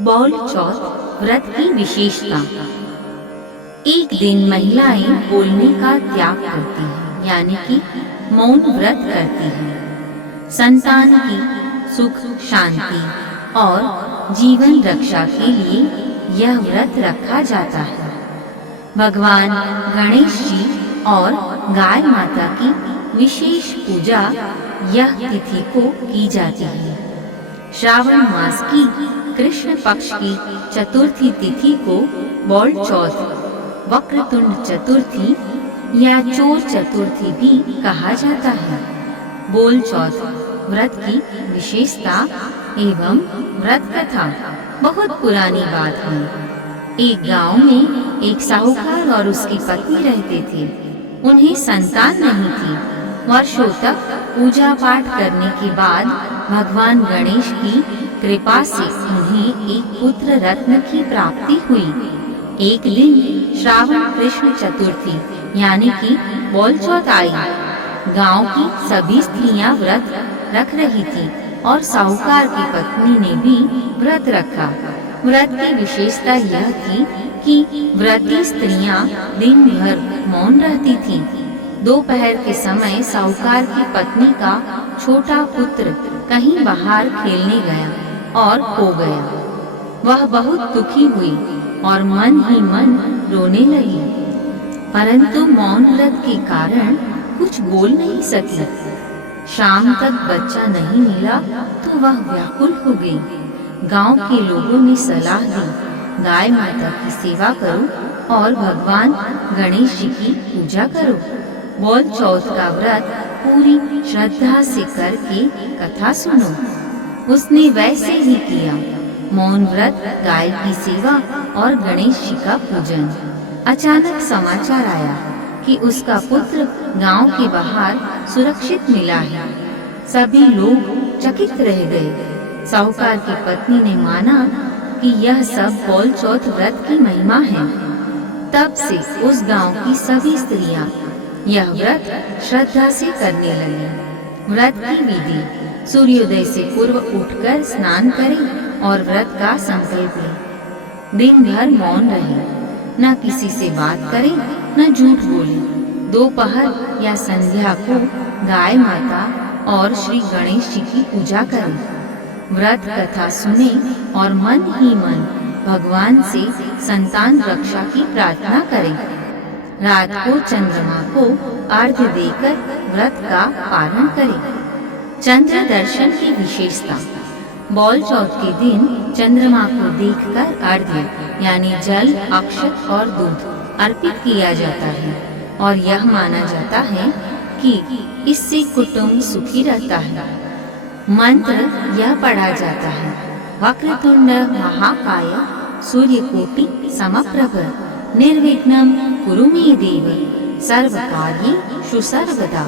बौल चौथ व्रत की विशेषता। एक दिन महिलाएं बोलने का त्याग करती हैं, यानी कि मौन व्रत करती हैं। संतान की सुख शांति और जीवन रक्षा के लिए यह व्रत रखा जाता है। भगवान गणेश जी और गाय माता की विशेष पूजा यह तिथि को की जाती है। श्रावण मास की कृष्ण पक्ष की चतुर्थी तिथि को बौल चौथ, वक्रतुंड चतुर्थी या चोर चतुर्थी भी कहा जाता है। बौल चौथ व्रत की विशेषता एवं व्रत कथा। बहुत पुरानी बात है। एक गांव में एक साहूकार और उसकी पत्नी रहते थे। उन्हें संतान नहीं थी। वर्षों तक पूजा पाठ करने के बाद भगवान गणेश की कृपा से उन्हें एक पुत्र रत्न की प्राप्ति हुई। एक दिन श्रावण कृष्ण चतुर्थी यानी कि बौल चौथ आई। गांव की सभी स्त्रियां व्रत रख रही थी और साहूकार की पत्नी ने भी व्रत रखा। व्रत की विशेषता यह थी कि व्रती स्त्रियां दिन भर मौन रहती थीं। दोपहर के समय साहूकार की पत्नी का छोटा पुत्र कहीं बाहर खेलने गया और खो गया। वह बहुत दुखी हुई और मन ही मन रोने लगी, परंतु मौन व्रत के कारण कुछ बोल नहीं सकी। शाम तक बच्चा नहीं मिला तो वह व्याकुल हो गई। गांव के लोगों ने सलाह दी, गाय माता की सेवा करो और भगवान गणेश जी की पूजा करो। बौल चौथ का व्रत पूरी श्रद्धा से करके कथा सुनो। उसने वैसे ही किया। मौन व्रत, गाय की सेवा और गणेश जी का पूजन। अचानक समाचार आया कि उसका पुत्र गांव के बाहर सुरक्षित मिला है। सभी लोग चकित रह गए। साहूकार की पत्नी ने माना कि यह सब बौल चौथ व्रत की महिमा है। तब से उस गांव की सभी स्त्रियां यह व्रत श्रद्धा से करने लगी। व्रत की विधि: सूर्योदय से पूर्व उठकर स्नान करें और व्रत का संकल्प लें। दिन भर मौन रहें, न किसी से बात करें, न झूठ बोलें। दोपहर या संध्या को गाय माता और श्री गणेश जी की पूजा करें। व्रत कथा सुने और मन ही मन भगवान से संतान रक्षा की प्रार्थना करें। रात को चंद्रमा को अर्घ्य देकर व्रत का पारण करें। चंद्र दर्शन की विशेषता: बौल चौथ के दिन चंद्रमा को देखकर अर्घ्य यानी जल, अक्षत और दूध अर्पित किया जाता है और यह माना जाता है कि इससे कुटुंब सुखी रहता है। मंत्र यह पढ़ा जाता है: वक्रतुंड महाकाय सूर्यकोटि समप्रभ निर्विघ्नं कुरु मे देव सर्वकार्येषु सर्वदा।